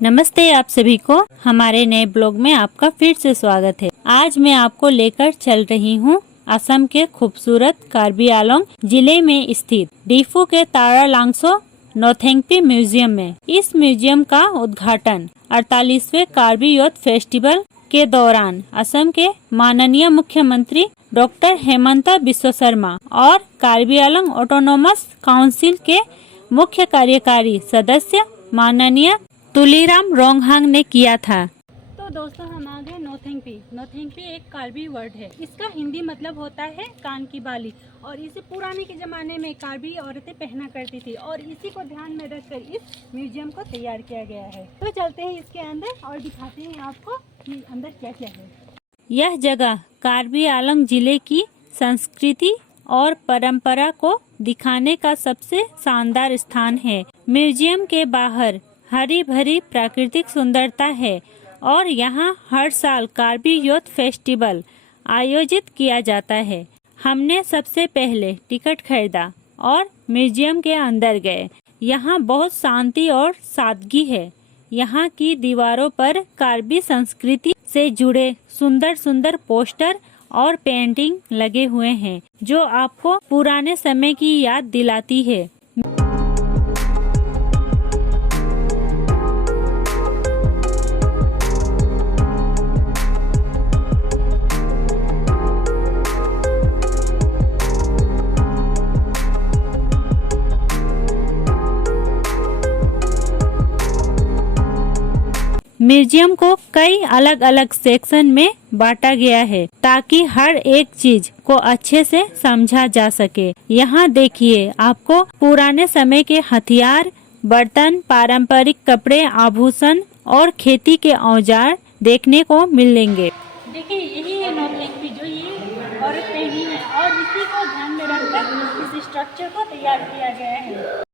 नमस्ते आप सभी को हमारे नए ब्लॉग में आपका फिर से स्वागत है। आज मैं आपको लेकर चल रही हूँ असम के खूबसूरत कार्बी आंगलोंग जिले में स्थित डिफू के तारा लांगसो नोथेंगपी म्यूजियम में। इस म्यूजियम का उद्घाटन 48वें कार्बी यूथ फेस्टिवल के दौरान असम के माननीय मुख्यमंत्री डॉक्टर हेमंत बिस्वा शर्मा और कार्बी आंगलोंग ऑटोनोमस काउंसिल के मुख्य कार्यकारी सदस्य माननीय तुलीराम रोंगहांग ने किया था। तो दोस्तों हम आ गए नोथेंगपी। नोथेंगपी एक कार्बी वर्ड है। इसका हिंदी मतलब होता है कान की बाली और इसे पुराने के ज़माने में कार्बी औरतें पहना करती थी और इसी को ध्यान में रखकर इस म्यूजियम को तैयार किया गया है। तो चलते हैं इसके अंदर और दिखाते हैं आपको कि अंदर क्या क्या है। यह जगह कार्बी आंगलोंग जिले की संस्कृति और परंपरा को दिखाने का सबसे शानदार स्थान है। म्यूजियम के बाहर हरी भरी प्राकृतिक सुंदरता है और यहाँ हर साल कार्बी यूथ फेस्टिवल आयोजित किया जाता है। हमने सबसे पहले टिकट खरीदा और म्यूजियम के अंदर गए। यहाँ बहुत शांति और सादगी है। यहाँ की दीवारों पर कार्बी संस्कृति से जुड़े सुंदर सुंदर पोस्टर और पेंटिंग लगे हुए हैं जो आपको पुराने समय की याद दिलाती है। म्यूजियम को कई अलग अलग सेक्शन में बांटा गया है ताकि हर एक चीज को अच्छे से समझा जा सके। यहाँ देखिए आपको पुराने समय के हथियार, बर्तन, पारंपरिक कपड़े, आभूषण और खेती के औजार देखने को मिलेंगे। देखिए यही है नोथेंगपी जो ये औरत पहनी है और इसी को ध्यान में रखकर इस स्ट्रक्चर को तैयार किया गया है।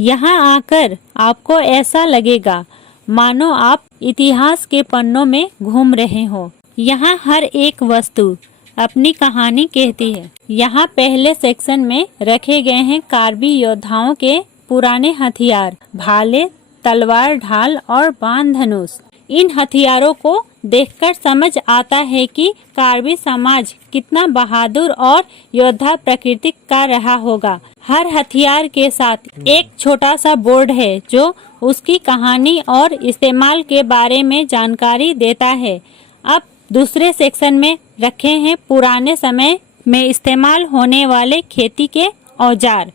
यहाँ आकर आपको ऐसा लगेगा मानो आप इतिहास के पन्नों में घूम रहे हो। यहाँ हर एक वस्तु अपनी कहानी कहती है। यहाँ पहले सेक्शन में रखे गए हैं कार्बी योद्धाओं के पुराने हथियार, भाले, तलवार, ढाल और बाण धनुष। इन हथियारों को देखकर समझ आता है कि कार्बी समाज कितना बहादुर और योद्धा प्रकृति का रहा होगा। हर हथियार के साथ एक छोटा सा बोर्ड है जो उसकी कहानी और इस्तेमाल के बारे में जानकारी देता है। अब दूसरे सेक्शन में रखे हैं पुराने समय में इस्तेमाल होने वाले खेती के औजार।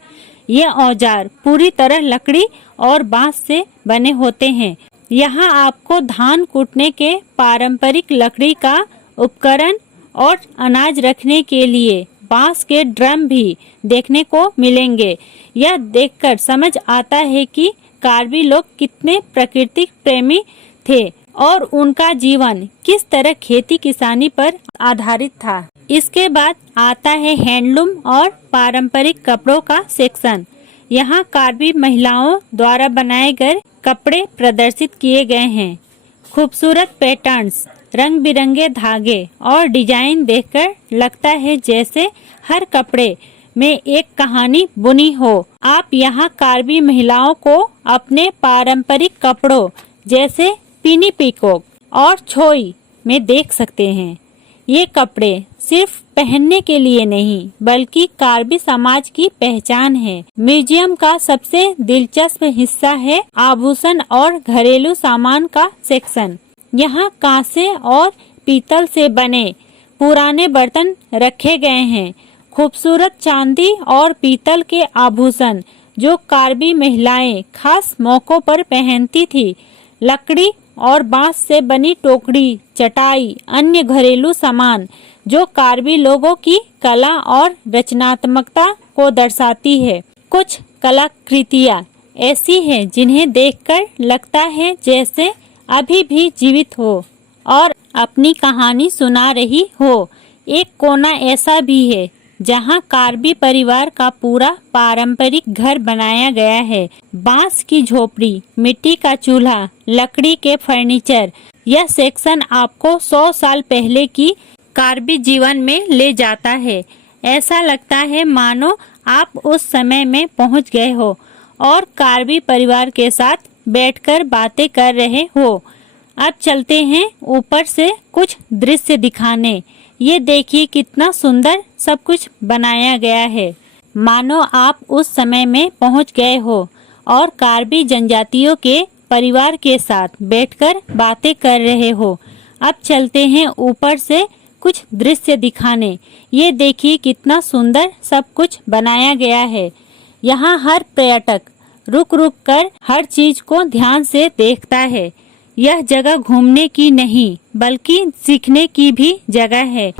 ये औजार पूरी तरह लकड़ी और बांस से बने होते हैं। यहाँ आपको धान कूटने के पारंपरिक लकड़ी का उपकरण और अनाज रखने के लिए बांस के ड्रम भी देखने को मिलेंगे। यह देखकर समझ आता है कि कार्बी लोग कितने प्रकृति प्रेमी थे और उनका जीवन किस तरह खेती किसानी पर आधारित था। इसके बाद आता है हैंडलूम और पारंपरिक कपड़ों का सेक्शन। यहाँ कार्बी महिलाओं द्वारा बनाए गए कपड़े प्रदर्शित किए गए हैं। खूबसूरत पैटर्न्स, रंग बिरंगे धागे और डिजाइन देखकर लगता है जैसे हर कपड़े में एक कहानी बुनी हो। आप यहाँ कार्बी महिलाओं को अपने पारंपरिक कपड़ों जैसे पिनी पीकोक और छोई में देख सकते हैं। ये कपड़े सिर्फ पहनने के लिए नहीं बल्कि कार्बी समाज की पहचान है। म्यूजियम का सबसे दिलचस्प हिस्सा है आभूषण और घरेलू सामान का सेक्शन। यहाँ कांसे और पीतल से बने पुराने बर्तन रखे गए हैं। खूबसूरत चांदी और पीतल के आभूषण जो कार्बी महिलाएं खास मौकों पर पहनती थी। लकड़ी और बांस से बनी टोकरी, चटाई, अन्य घरेलू सामान जो कार्बी लोगों की कला और रचनात्मकता को दर्शाती है। कुछ कलाकृतियाँ ऐसी हैं जिन्हें देखकर लगता है जैसे अभी भी जीवित हो और अपनी कहानी सुना रही हो। एक कोना ऐसा भी है जहां कार्बी परिवार का पूरा पारंपरिक घर बनाया गया है। बांस की झोपड़ी, मिट्टी का चूल्हा, लकड़ी के फर्नीचर। यह सेक्शन आपको 100 साल पहले की कार्बी जीवन में ले जाता है। ऐसा लगता है मानो आप उस समय में पहुंच गए हो और कार्बी परिवार के साथ बैठकर बातें कर रहे हो। अब चलते हैं ऊपर से कुछ दृश्य दिखाने। ये देखिए कितना सुंदर सब कुछ बनाया गया है, मानो आप उस समय में पहुंच गए हो और कार्बी जनजातियों के परिवार के साथ बैठकर बातें कर रहे हो। अब चलते हैं ऊपर से कुछ दृश्य दिखाने। ये देखिए कितना सुंदर सब कुछ बनाया गया है। यहाँ हर पर्यटक रुक रुक कर हर चीज को ध्यान से देखता है। यह जगह घूमने की नहीं बल्कि सीखने की भी जगह है।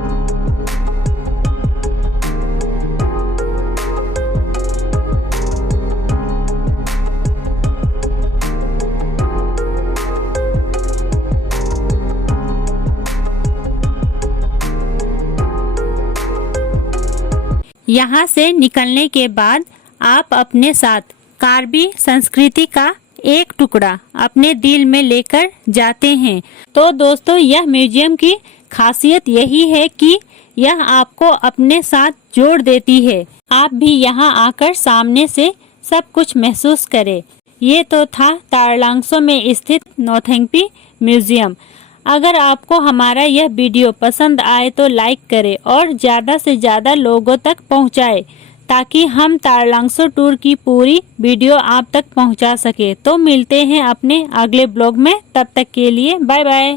यहाँ से निकलने के बाद आप अपने साथ कार्बी संस्कृति का एक टुकड़ा अपने दिल में लेकर जाते हैं। तो दोस्तों, यह म्यूजियम की खासियत यही है कि यह आपको अपने साथ जोड़ देती है। आप भी यहाँ आकर सामने से सब कुछ महसूस करें। ये तो था तारलांगसो में स्थित नोथेंगपी म्यूजियम। अगर आपको हमारा यह वीडियो पसंद आए तो लाइक करें और ज़्यादा से ज़्यादा लोगों तक पहुँचाएं, ताकि हम तारलांगसो टूर की पूरी वीडियो आप तक पहुंचा सके। तो मिलते हैं अपने अगले ब्लॉग में, तब तक के लिए बाय बाय।